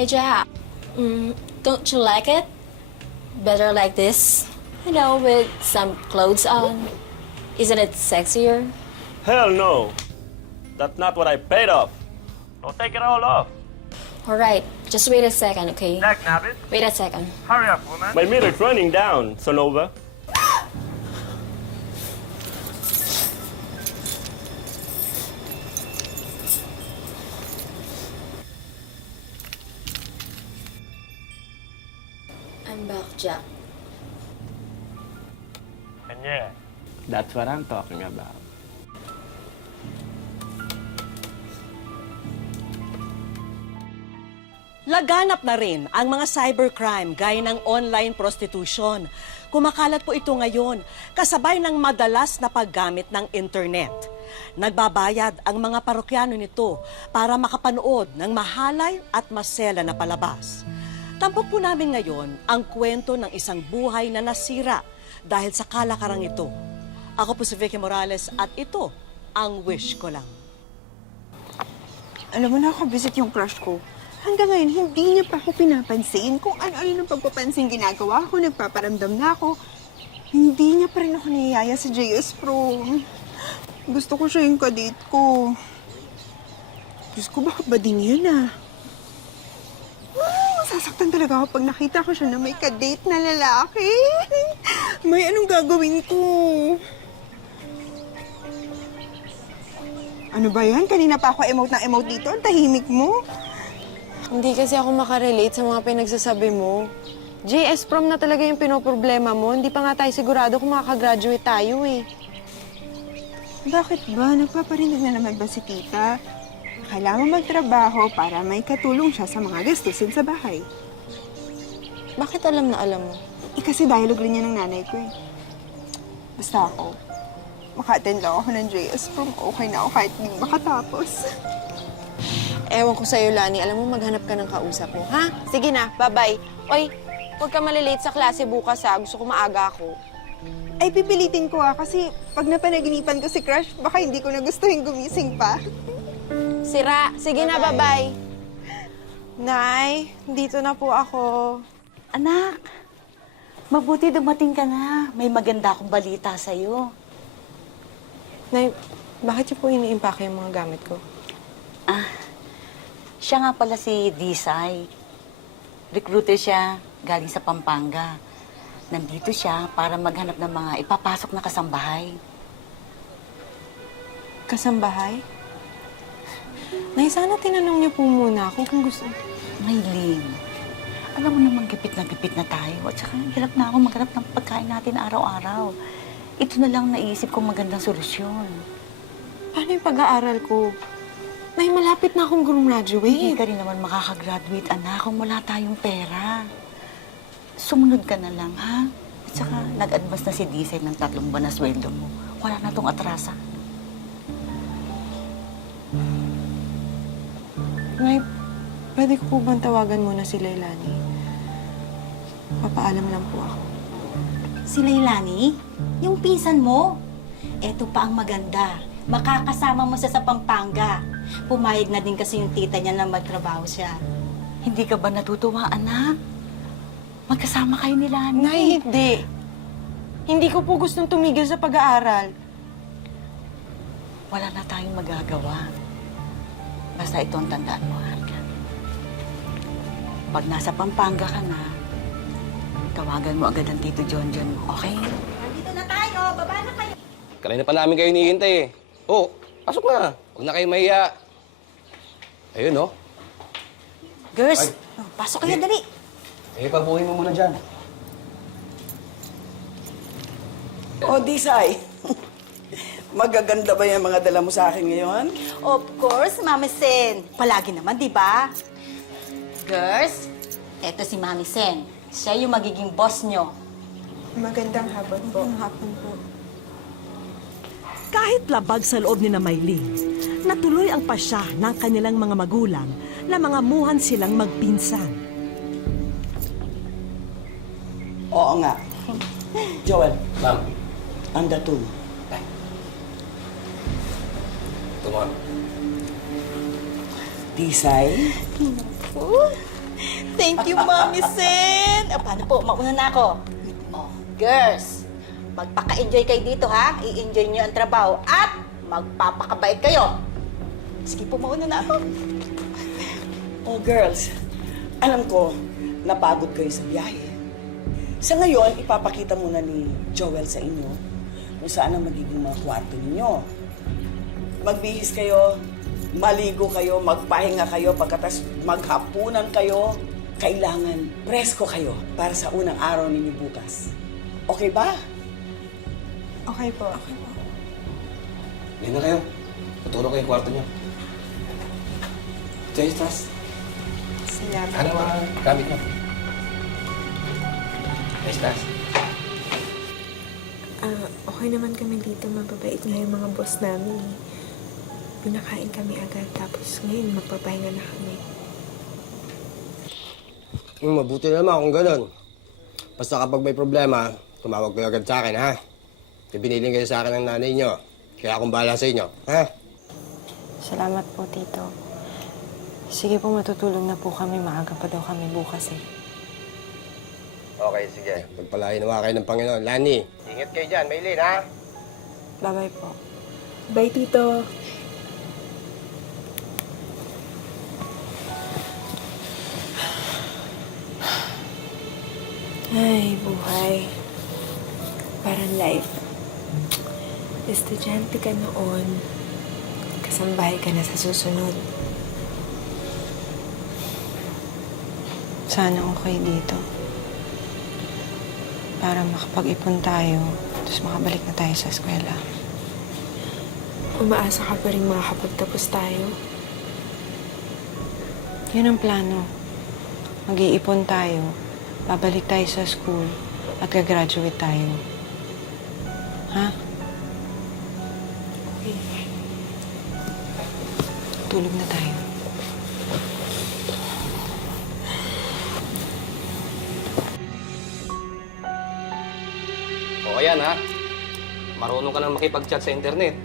Hey, Jack. Don't you like it? Better like this? You know, with some clothes on. Isn't it sexier? Hell no. That's not what I paid off. Don't take it all off. All right, just wait a second, okay? Dag nabbit. Wait a second. Hurry up, woman. My meter's running down, Sonova. I'm back, Jack. And yeah, That's what I'm talking about. Laganap na rin ang mga cybercrime gaya ng online prostitution. Kumakalat po ito ngayon, kasabay ng madalas na paggamit ng internet. Nagbabayad ang mga parokyano nito para makapanood ng mahalay at masela na palabas. Tampok po namin ngayon ang kwento ng isang buhay na nasira dahil sa kalakarang ito. Ako po si Vicky Morales at ito ang wish ko lang. Alam mo, nakabisit yung crush ko. Hanggang ngayon, hindi niya pa ako pinapansin. Kung ano-ano ng pagpapansin ginagawa ko, nagpaparamdam na ako. Hindi niya pa rin ako niyayaya sa JS Prom. Gusto ko siya yung kadate ko. Diyos ko, baka ba din yun Masasaktan talaga ako pag nakita ko siya na may kadate na lalaki. May anong gagawin ko? Ano ba yan? Kanina pa ako emote ng emote dito. Ang tahimik mo. Hindi kasi ako makarelate sa mga pinagsasabi mo. JS Prom na talaga yung pinoproblema mo. Hindi pa nga tayo sigurado kung makakagraduate tayo eh. Bakit ba? Nagpaparinig na naman ba si tita? Kailangan magtrabaho para may katulong siya sa mga gastusin sa bahay. Bakit alam na alam mo? Kasi dialogue rin niya ng nanay ko eh. Basta ako, maka-attend lang ako ng JS Prom. Okay na ako kahit hindi makatapos. Ewan ko sa'yo, Lani. Alam mo, maghanap ka ng kausap mo. Ha? Sige na, bye-bye. Oy, huwag ka malilate sa klase bukas ha. Gusto ko maaga ako. Ay, pipilitin ko kasi pag napanaginipan ko si Crush, baka hindi ko na gustuhin gumising pa. Sira. Sige na, bye-bye. Nay, dito na po ako. Anak, mabuti dumating ka na. May maganda akong balita sa'yo. Nay, bakit niyo po iniimpake yung mga gamit ko? Siya nga pala si Disay. Recruiter siya galing sa Pampanga. Nandito siya para maghanap ng mga ipapasok na kasambahay. Kasambahay? Nay, sana tinanong niyo po muna ako kung gusto. Maylin, alam mo naman gipit na tayo. At saka hirap na ako maghanap ng pagkain natin araw-araw. Ito na lang naisip kong magandang solusyon. Paano yung pag-aaral ko? Nay, malapit na akong Hindi graduate. ka rin naman makakagraduate, anak, kung wala tayong pera. Sumunod ka na lang, ha? At saka, nag-advance na si Disay ng 3 buwan na sweldo mo. Wala na tong atrasa. Nay, pwede ko po bang tawagan muna si Leilani? Papaalam lang po ako. Si Leilani, yung pinsan mo. Eto pa ang maganda. Makakasama mo siya sa Pampanga. Pumayag na din kasi yung tita niya na magtrabaho siya. Hindi ka ba natutuwa, anak? Magkasama kayo nila, Nay, hindi. Hindi ko po gustong tumigil sa pag-aaral. Wala na tayong magagawa. Basta ito ang tandaan mo, Arka. Pag nasa Pampanga ka na, tawagan mo agad ang Tito Jonjon mo, okay? Nandito na tayo, baba na kayo. Kanina pa namin kayo hinihintay eh. Oh, pasok na. Huwag na kayo mahiya. Ayun, no? Girls, pasok kayo, dali. Pabuhin mo muna dyan. O, Disay. Magaganda ba yung mga dala mo sa akin ngayon? Of course, Mami Sen. Palagi naman, di ba? Girls, eto si Mami Sen. Siya yung magiging boss nyo. Magandang hapon po. Kahit labag sa loob ni na Maylin, natuloy ang pasya ng kanilang mga magulang na mga muhan silang magpinsan. Oo nga. Joel, Ma'am. ang dato mo. Tumon. Disay, Thank you, Mami Sen. Paano po? Mauna na ako. Oh, girls, magpaka-enjoy kayo dito, ha? I-enjoy niyo ang trabaho at magpapakabait kayo. Sige po, mauna na ako. Oh, girls, alam ko, napagod kayo sa biyahe. Sa ngayon, ipapakita muna ni Joel sa inyo kung saan ang magiging mga kwarto ninyo. Magbihis kayo, maligo kayo, magpahinga kayo, pagkatas maghapunan kayo. Kailangan presko kayo para sa unang araw ninyo bukas. Okay ba? Okay po. Yan na kayo. Tutulog kayo yung kwarto niyo. Justas, Salamat. ano mga gamit mo? Justas. Okay naman kami dito. Mababait nga yung mga boss namin. Pinakain kami agad. Tapos ngayon, magpapahinga na kami. Mabuti naman kung ganun. Basta kapag may problema, tumawag kayo agad sa akin, ha? Biniling kayo sa akin ng nanay niyo. Kaya akong bahala sa inyo, ha? Salamat po, Tito. Sige po, matutulog na po kami. Maaga pa daw kami bukas eh. Okay, sige. Pagpalain naman kayo ng Panginoon. Lani, ingat kayo dyan. Maylin, ha? Bye-bye po. Bye, Tito. Ay, buhay. Parang life. Estudyante ka noon. Kasambahay ka na sa susunod. Sana okay dito. Para makapag-ipon tayo, tapos makabalik na tayo sa eskwela. Umaasa ka pa rin makakapagtapos tayo. Yun ang plano. Mag-iipon tayo, babalik tayo sa school, at gagraduate tayo. Ha? Okay. Tulog na tayo. O yan, ha? Marunong ka nang makipag-chat sa internet.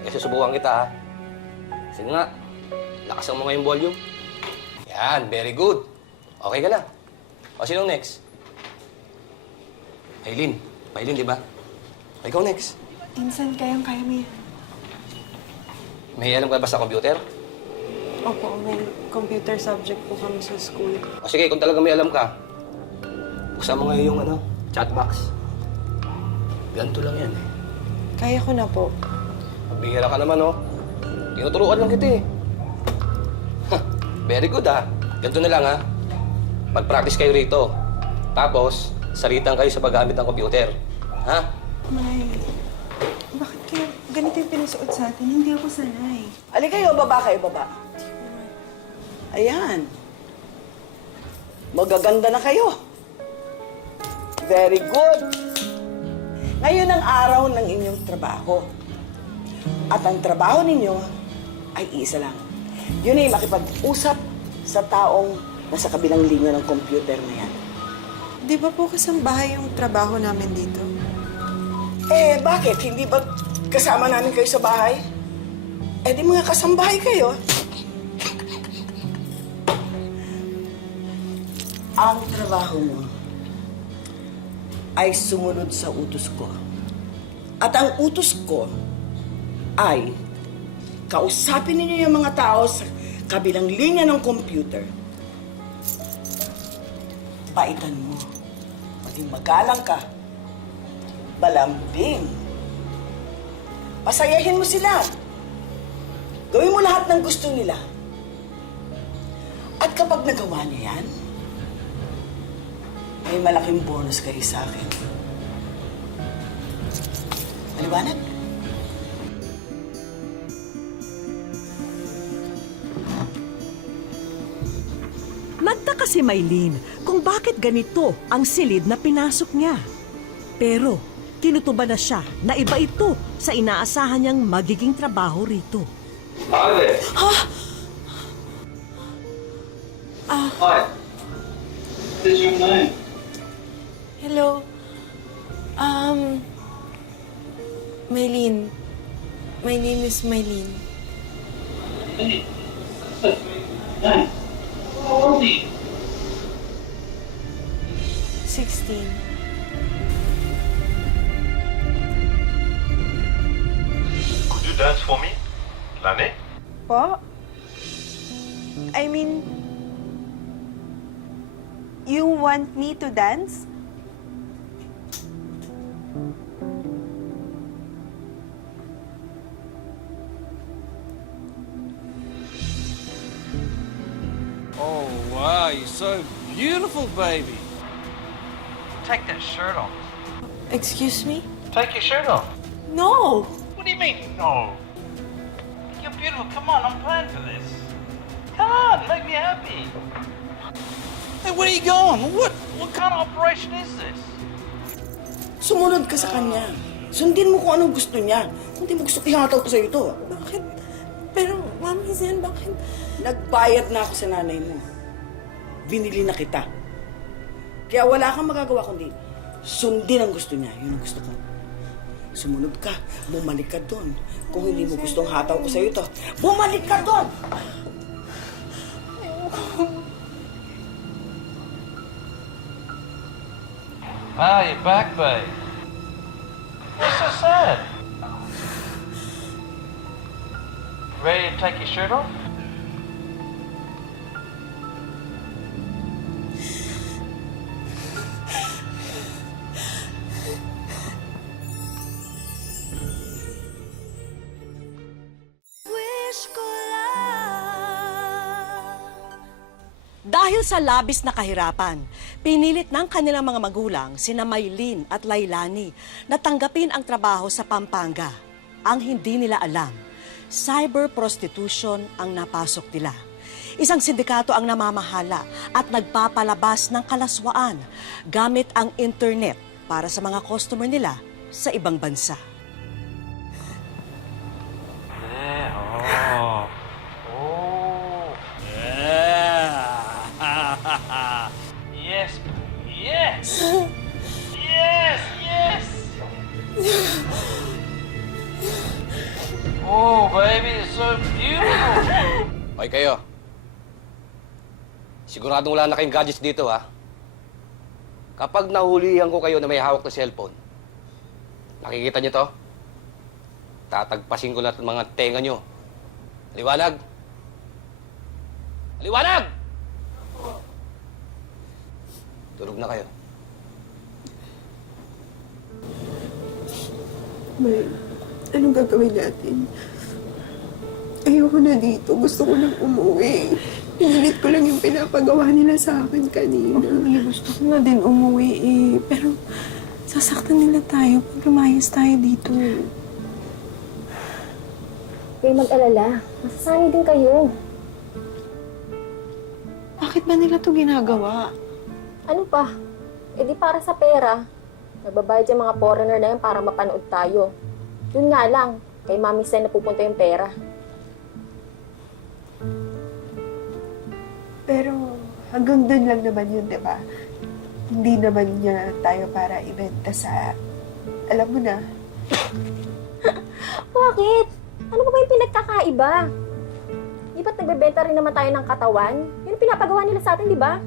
Eh, susubukan kita, ha? Sige nga. Lakasan mo nga yung volume. Yan, very good. Okay ka na. O, sinong next? Maylin. Maylin, di ba? O, ikaw next. Insan, kayang-kaya mo yan. May alam ka ba sa computer? Opo, may computer subject po kami sa school. O sige, kung talaga may alam ka, buksan mo ngayon yung chat box. Ganito lang yan, eh. Kaya ko na po. Magbihira ka naman, oh. Tinuturuan lang kita, eh. Very good, ha? Ganito na lang, ha? Mag-practice kayo rito. Tapos, salitan kayo sa paggamit ng computer. Ha? May, bakit kaya ganito yung pinasuot sa atin? Hindi ako sanay. Ali kayo, baba kayo, baba. Ayan. Magaganda na kayo. Very good. Ngayon ang araw ng inyong trabaho. At ang trabaho ninyo ay isa lang. Yun ay makipag-usap sa taong nasa kabilang linya ng computer na yan. Di ba po kasambahay yung trabaho namin dito? Eh, bakit? Hindi ba kasama namin kayo sa bahay? Eh, di mga kasambahay kayo. Ang trabaho mo ay sumunod sa utos ko. At ang utos ko ay kausapin ninyo yung mga tao sa kabilang linya ng computer. Paitan mo. Maging magalang ka. Balambing. Pasayahin mo sila. Gawin mo lahat ng gusto nila. At kapag nagawa niya yan, may malaking bonus kayo sa akin. Maliwanag? Nagtaka si Maylin kung bakit ganito ang silid na pinasok niya. Pero kinutuban na siya na iba ito sa inaasahan niyang magiging trabaho rito. Ate! Hi. This is your name. Hello. Maylin. My name is Maylin. Hey. Nice. How old are you? 16. Could you dance for me, Lani? Po? I mean, you want me to dance? Oh, wow, you're so beautiful, baby. Take that shirt off. Excuse me? Take your shirt off. No! What do you mean, no? You're beautiful. Come on, I'm paying for this. Come on, make me happy. Hey, where are you going? What kind of operation is this? Sumunod ka sa kanya. Sundin mo kung anong gusto niya. Kung di mo gusto, ihataw ko sa'yo ito. Bakit? Pero, Mami Zen, bakit? Nagbayad na ako sa nanay mo. Binili na kita. Kaya wala kang magagawa kundi sundin ang gusto niya. Yun ang gusto ko. Sumunod ka. Bumalik ka doon. Kung hindi mo gustong hataw ko sa'yo ito, bumalik ka doon! Ah, you're back, babe. What's so sad? Ready to take your shirt off? Dahil sa labis na kahirapan, pinilit ng kanilang mga magulang sina Maylene at Lailani na tanggapin ang trabaho sa Pampanga. Ang hindi nila alam, cyber prostitution ang napasok nila. Isang sindikato ang namamahala at nagpapalabas ng kalaswaan gamit ang internet para sa mga customer nila sa ibang bansa. Yeah, oh. Oh. Yes, yes! Yes, yes! Oh, baby, it's so beautiful! Okay kayo. Siguradong wala na kayong gadgets dito, ha? Kapag nahulihan ko kayo na may hawak na cellphone, nakikita niyo to? Tatagpasin ko lahat ng mga tenga niyo. Liwanag! Liwanag! Tulog na kayo. May, anong gagawin natin? Ayoko na dito. Gusto ko nang umuwi. Pinilit ko lang yung pinapagawa nila sa akin kanina. Gusto ko na din umuwi eh. Pero sasaktan nila tayo pag lumayas tayo dito. Kayo mag-alala. Masasanay din kayo. Bakit ba nila to ginagawa? Ano pa? Eh di para sa pera. Nagbabayad yung mga foreigner na yun para mapanood tayo. Yun nga lang, kay Mami Sen na pupunta yung pera. Pero hanggang doon lang naman yun, di ba? Hindi naman niya tayo para ibenta sa... Alam mo na. Bakit? Ano ba yung pinagkakaiba? Di ba't nagbebenta rin naman tayo ng katawan? Yun ang pinapagawa nila sa atin, di ba?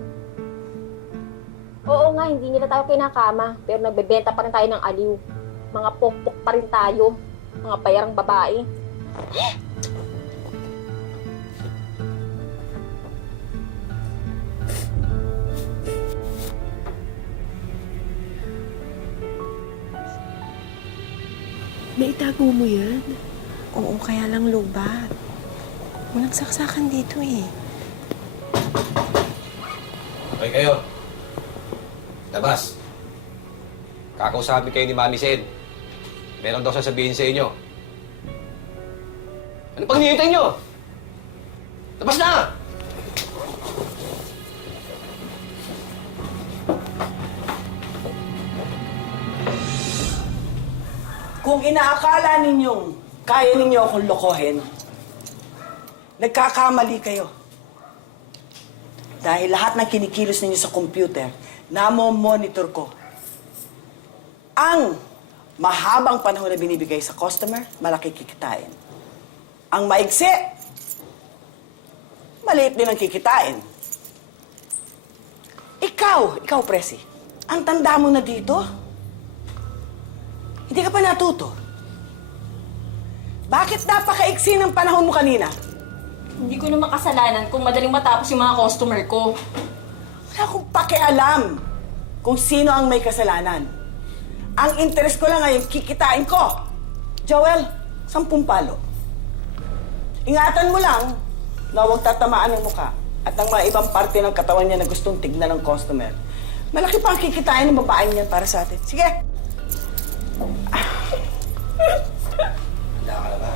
Oo nga, hindi nila tayo kinakama, pero nagbebenta pa rin tayo ng aliw. Mga pokpok pa rin tayo. Mga bayarang babae. Naitago mo yan? Oo, kaya lang lubat. Walang saksakan dito eh. Okay kayo. Labas. Kakausapin kayo ni Mami Sen. Meron daw sasabihin sa inyo. Ano pang hinihintay nyo? Labas na! Kung inaakala ninyong kaya ninyo akong lokohin, nagkakamali kayo. Dahil lahat ng kinikilos ninyo sa computer, namo-monitor ko. Ang mahabang panahon na binibigay sa customer, malaki kikitain. Ang maigsi, maliit din ang kikitain. Ikaw, Presi, Ang tanda mo na dito? Hindi ka pa natuto? Bakit napakaiksi ng panahon mo kanina? Hindi ko naman kasalanan kung madaling matapos yung mga customer ko. Wala akong pakialam kung sino ang may kasalanan. Ang interest ko lang ay yung kikitain ko. Joel, 10 palo. Ingatan mo lang na huwag tatamaan ng mukha at ang mga ibang parte ng katawan niya na gustong tignan ng customer. Malaki pa ang kikitain ng babaeng niyan para sa atin. Sige! Handa ka na ba?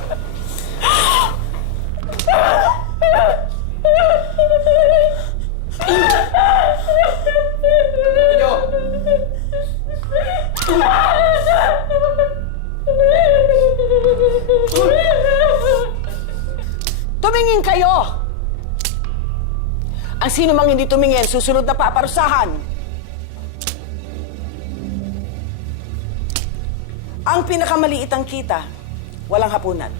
Medyo! Tumingin kayo! Ang sino mang hindi tumingin, susunod na paparusahan. Ang pinakamaliit ang kita, walang hapunan.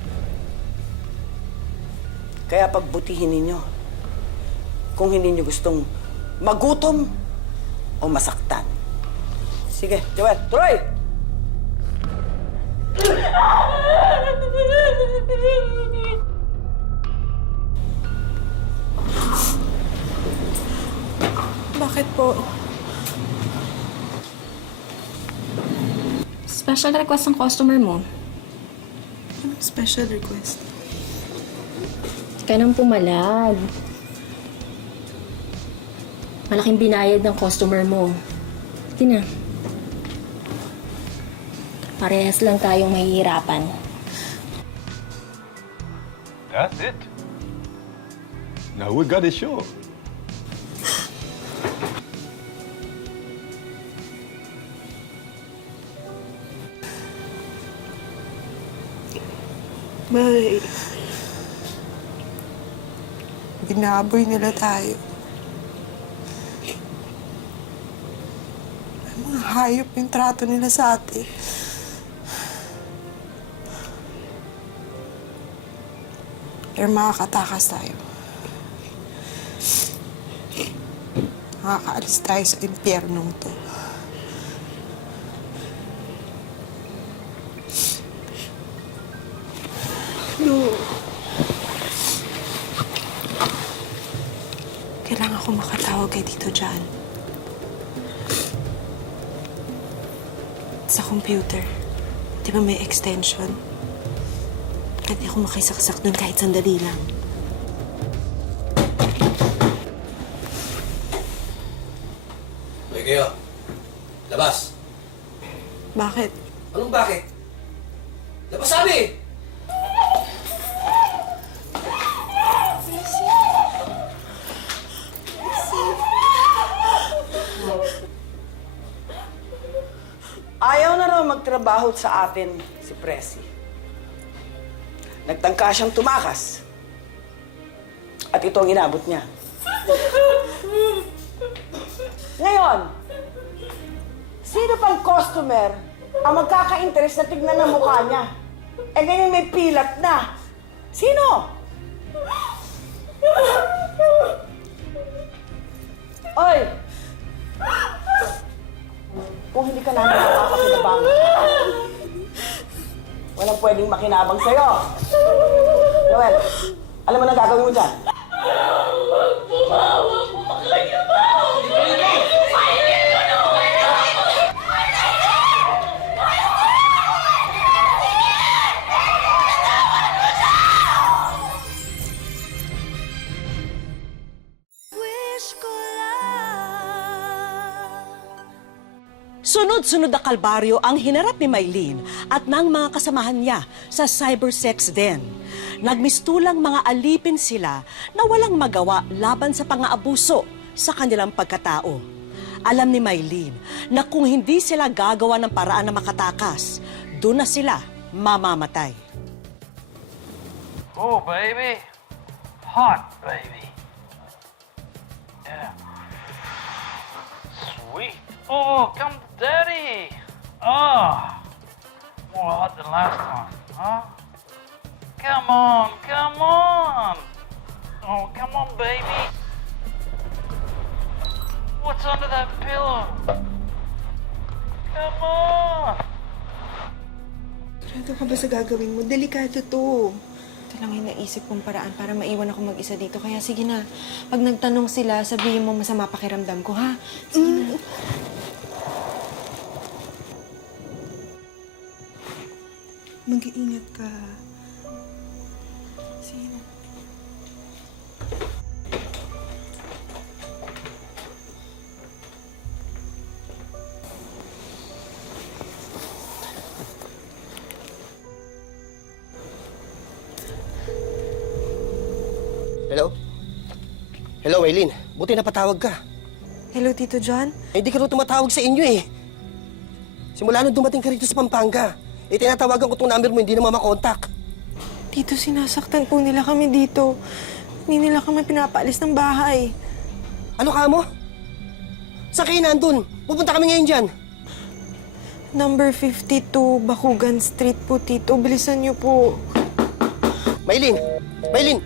Kaya pagbutihin ninyo kung hindi nyo gustong magutom o masaktan. Sige, Joel, tuloy! Bakit po? Special request ng customer mo. Anong special request? Hindi ka nang pumalag. Malaking binayad ng customer mo. Hindi na. Parehas lang tayong mahihirapan. That's it. Now we got a show. May... Binaboy nila tayo. Ay, mga hayop yung trato nila sa atin. Pero makakatakas tayo. Makakaalis tayo sa impyernong to. No. Kailangan ko makatawag kay Tito John. Sa computer. Di ba may extension? Pwede ako makisaksak doon kahit sandali lang. Hoy kayo. Labas. Bakit? Anong bakit? Labas sabi! Ayaw na raw magtrabaho sa atin si Presi. Nagtangka siyang tumakas. At ito ang inabot niya. Ngayon, sino pang customer ang magkaka-interest na tignan ng mukha niya? Eh ngayon may pilat na. Sino? Oy! Kung hindi ka namin nakakakinabang, walang pwedeng makinabang sa'yo. Joel, alam mo na gagawin mo dyan? Sunod-sunod na kalbaryo ang hinarap ni Maylene at ng mga kasamahan niya sa cybersex den. Nagmistulang mga alipin sila na walang magawa laban sa pang-aabuso sa kanilang pagkatao. Alam ni Maylene na kung hindi sila gagawa ng paraan na makatakas, doon na sila mamamatay. Oh, baby. Hot, baby. Yeah. Sweet. Oh, come, daddy. Oh, more hot than last time, huh? Come on, come on. Oh, come on, baby. What's under that pillow? Sigurado ka ba sa gagawin mo? Delikado to. Ito lang yung naisip kong paraan para maiwan ako mag-isa dito. Kaya sige na, pag nagtanong sila, sabihin mo masama pakiramdam ko, ha? Sige na. Mag-iingat ka. Sige na. Hello? Hello, Eileen. Buti napatawag ka. Hello, Tito John? Eh, di ka rin tumatawag sa inyo eh. Simula nung dumating ka rito sa Pampanga, eh, tinatawagan ko tong number mo, hindi naman makontak. Tito, sinasaktan po nila kami dito. Hindi nila kami pinapaalis ng bahay. Ano ka mo? Saan kayo nandun? Pupunta kami ngayon dyan. Number 52, Bakugan Street po, Tito. Bilisan niyo po. Maylin! Maylin!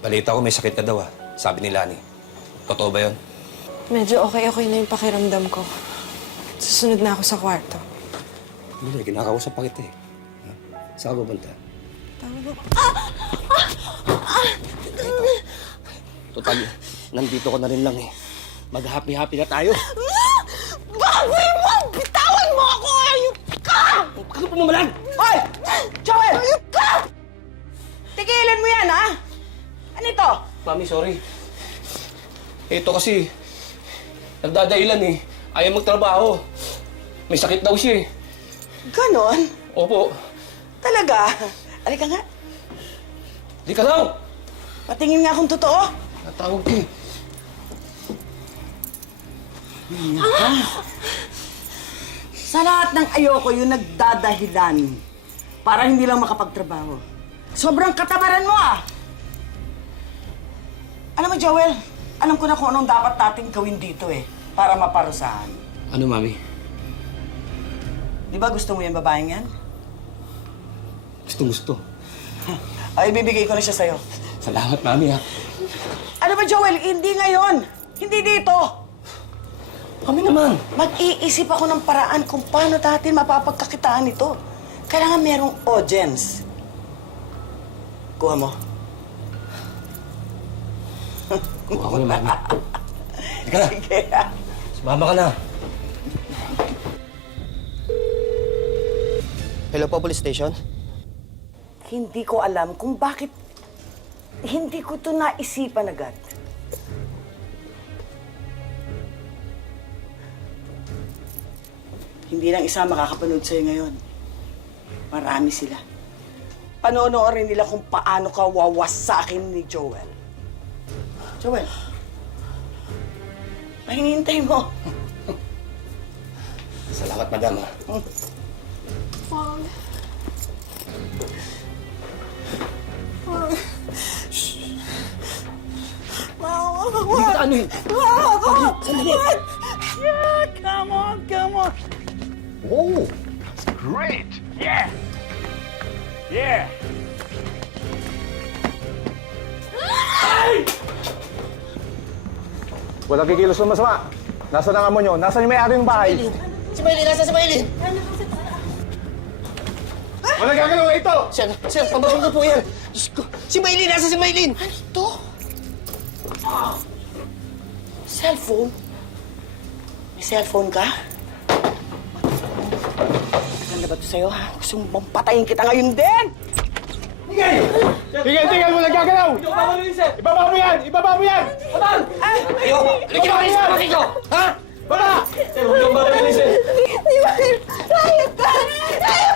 Balita ko may sakit ka daw sabi ni Lani. Totoo ba yun? Medyo okay na yung pakiramdam ko. Susunod na ako sa kwarto. Hindi, kinakausap pa kita eh. Saan ka bubunta? Tama ba? Total, nandito ka na rin lang eh. Mag-happy-happy na tayo. Bawi mo! Bitawan mo ako! Ayup ka! Ano pumamalan? Hoy! Joel! Ayup ka! Tigilan mo yan, ha? Ano ito? Mami, sorry. Ito kasi, nagdadahilan eh. Ayaw magtrabaho. May sakit daw siya eh. Ganon? Opo. Talaga? Alika nga. Di ka daw! Patingin nga kung totoo. Natawag ka eh. Sa lahat ng ayoko yung nagdadahilan para hindi lang makapagtrabaho. Sobrang katamaran mo Alam mo, Joel, alam ko na kung anong dapat nating gawin dito para maparusahan. Ano, Mami? Di ba gusto mo yung babaeng yan? Gusto. Ay, ibibigay ko na siya sa'yo. Salamat, Mami, ha. Ano ba, Joel? Hindi ngayon. Hindi dito. Kami naman. Mag-iisip ako ng paraan kung paano natin mapapagkakitaan ito. Kailangan merong audience. Kuha mo. Kuha ko na, Mami. Halika na. Sige. Sumama ka na. Hello po, police station? Hindi ko alam kung bakit hindi ko ito naisipan agad. Hindi lang isa makakapanood sa'yo ngayon. Marami sila. Panonoorin nila kung paano ka wawasakin ni Joel. Joel, ay hinihintay mo. Salamat, madam, ha. Hindi ka ano eh. Sandali. Yeah, come on. Oh! Great! Yeah! Yeah! Walang kikilos na masama. Nasaan ang amo nyo? Nasaan yung may-ari ng bahay? Si Maylin! Nasaan si Maylin? Walang gagalaw ito! Sir, pambasong na po yan. Diyos ko. Si Maylin! Nasaan si Maylin? Ano ito? Cellphone? May cellphone ka? Maganda ba ito sa'yo, ha? Gusto mo bang patayin kita ngayon din? Tigil! Walang gagalaw! Ibaba mo yan! Ibaba mo yan! Ayoko! Ano ginawa niyo sa kapatid ko? Ha? Baba! Sir, huwag yung babalik, sir. Hayop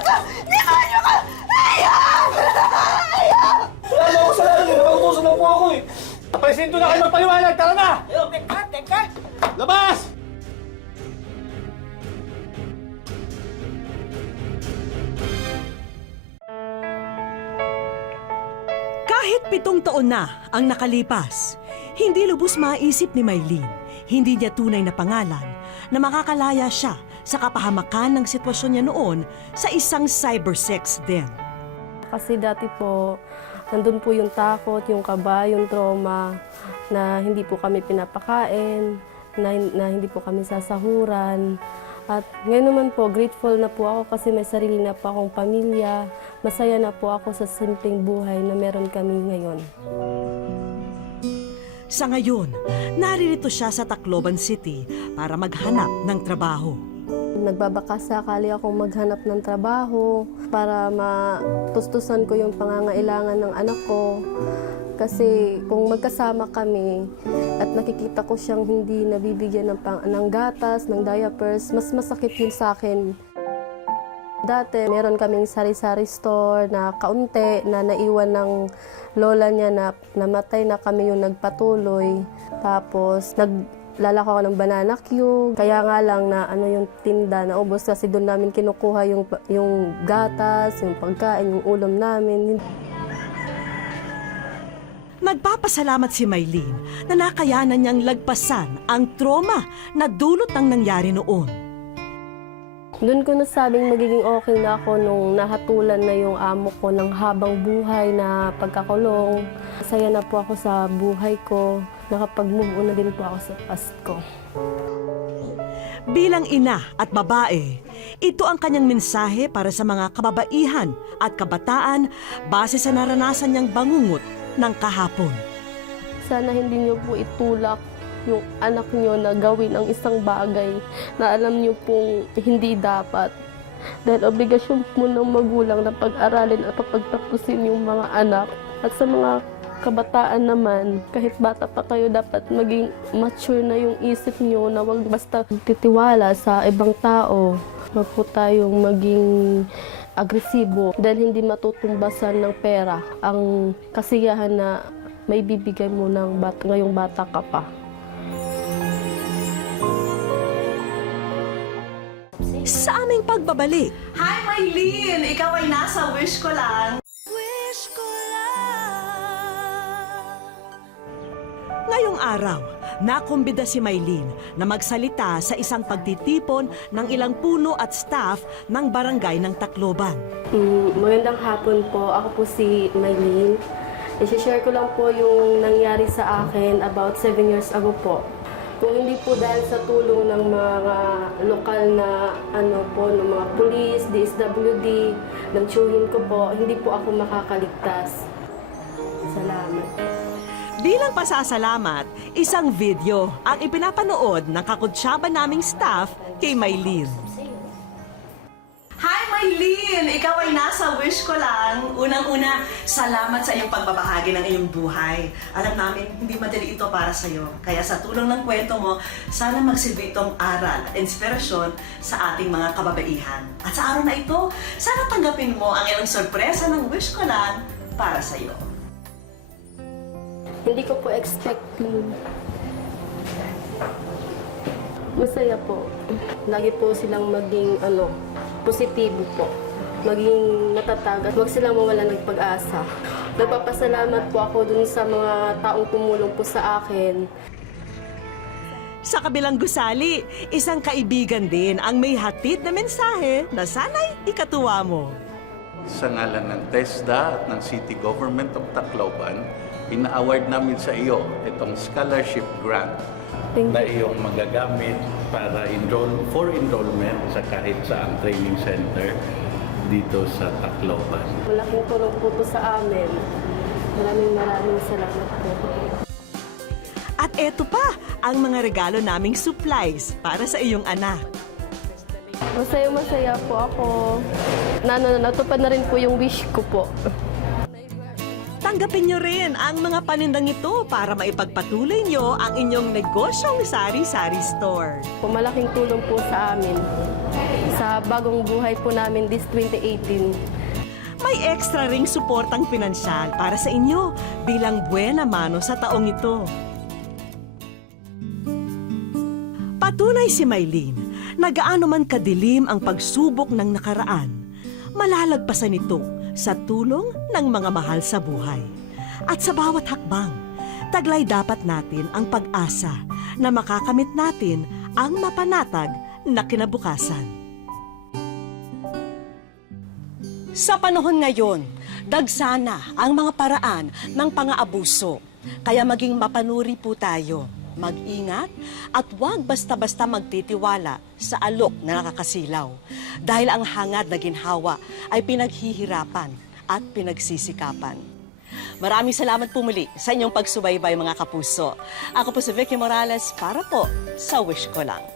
ka! Demonyo ka! Hayop! Wala mo ako sa lalan eh. Napagutusan lang po ako eh. Presinto na kayo magpaliwanag! Tara na! Teka! Labas! Kahit 7 taon na ang nakalipas, hindi lubos maisip ni Maylin, hindi niya tunay na pangalan, na makakalaya siya sa kapahamakan ng sitwasyon niya noon sa isang cybersex den. Kasi dati po, nandun po yung takot, yung kaba, yung trauma, na hindi po kami pinapakain, na hindi po kami sasahuran. At ngayon naman po, grateful na po ako kasi may sarili na po akong pamilya. Masaya na po ako sa simpleng buhay na meron kami ngayon. Sa ngayon, naririto siya sa Tacloban City para maghanap ng trabaho. Nagbabakasakali akong maghanap ng trabaho para matustusan ko yung pangangailangan ng anak ko. Kasi kung magkasama kami at nakikita ko siyang hindi nabibigyan ng gatas, ng diapers, mas masakit yun sa akin. Dati, meron kaming sari-sari store na kaunti na naiwan ng lola niya na namatay na kami yung nagpatuloy. Tapos, naglalako ako ng banana Q. Kaya nga lang na yung tinda na ubos kasi doon namin kinukuha yung gatas, yung pagkain, yung ulam namin. Nagpapasalamat si Maylene na nakayanan niyang lagpasan ang trauma na dulot ng nangyari noon. Doon ko nasabing magiging okay na ako nung nahatulan na yung amo ko ng habang buhay na pagkakulong. Masaya na po ako sa buhay ko. Nakapag-move on na din po ako sa past ko. Bilang ina at babae, ito ang kanyang mensahe para sa mga kababaihan at kabataan base sa naranasan niyang bangungot ng kahapon. Sana hindi niyo po itulak yung anak niyo na gawin ang isang bagay na alam niyo pong hindi dapat. Dahil obligasyon po ng magulang na pag-aralin at pagtapusin yung mga anak. At sa mga kabataan naman, kahit bata pa kayo, dapat maging mature na yung isip niyo na wag basta titiwala sa ibang tao. Wag po tayong maging agresibo dahil hindi matutumbasan ng pera ang kasiyahan na may bibigay mo ng ngayong bata ka pa. Sa aming pagbabalik, Hi, Maylene! Ikaw ay nasa Wish Ko Lang. ngayong araw, nakumbida si Maylene na magsalita sa isang pagtitipon ng ilang puno at staff ng barangay ng Tacloban. Magandang hapon po. Ako po si Maylene. I-share ko lang po yung nangyari sa akin about 7 years ago po. Kung hindi po dahil sa tulong ng mga lokal na ng mga pulis, DSWD, ng tiyuhin ko po, hindi po ako makakaligtas. Salamat. Bilang pasasalamat, isang video ang ipinapanood ng kakutsaba naming staff kay Maylene. Hi, Maylene! Ikaw ay nasa Wish Ko Lang. Unang-una, salamat sa iyong pagbabahagi ng iyong buhay. Alam namin, hindi madali ito para sa iyo. Kaya sa tulong ng kwento mo, sana magsilbi itong aral at inspirasyon sa ating mga kababaihan. At sa araw na ito, sana tanggapin mo ang ilang sorpresa ng Wish Ko Lang para sa iyo. Hindi ko po expecting. Masaya po. Lagi po silang maging positibo po. Maging matatag at huwag silang mawala ng pag-asa. Nagpapasalamat po ako dun sa mga taong tumulong po sa akin. Sa kabilang gusali, isang kaibigan din ang may hatid na mensahe na sana'y ikatuwa mo. Sa ngalan ng TESDA at ng City Government of Tacloban, ina-award namin sa iyo itong scholarship grant na iyong magagamit para for enrollment sa kahit saang training center dito sa Tacloban. Malaking tulong po ito sa amin. Maraming salamat po. At eto pa ang mga regalo naming supplies para sa iyong anak. Masaya po ako. Natupad na rin po yung wish ko po. Tanggapin nyo rin ang mga panindang ito para maipagpatuloy nyo ang inyong negosyong sari-sari store. Malaking tulong po sa amin. Sa bagong buhay po namin this 2018. May extra ring suportang pinansyal para sa inyo bilang buena mano sa taong ito. Patunay si Maylene na gaano man kadilim ang pagsubok ng nakaraan, malalagpasan ito sa tulong ng mga mahal sa buhay. At sa bawat hakbang, taglay dapat natin ang pag-asa na makakamit natin ang mapanatag na kinabukasan. Sa panahon ngayon, Dagsana ang mga paraan ng pang-aabuso. Kaya maging mapanuri po tayo. Mag-ingat at huwag basta-basta magtitiwala sa alok na nakakasilaw. Dahil ang hangad na ginhawa ay pinaghihirapan at pinagsisikapan. Maraming salamat po muli sa inyong pagsubaybay mga kapuso. Ako po si Vicky Morales para po sa Wish Ko Lang.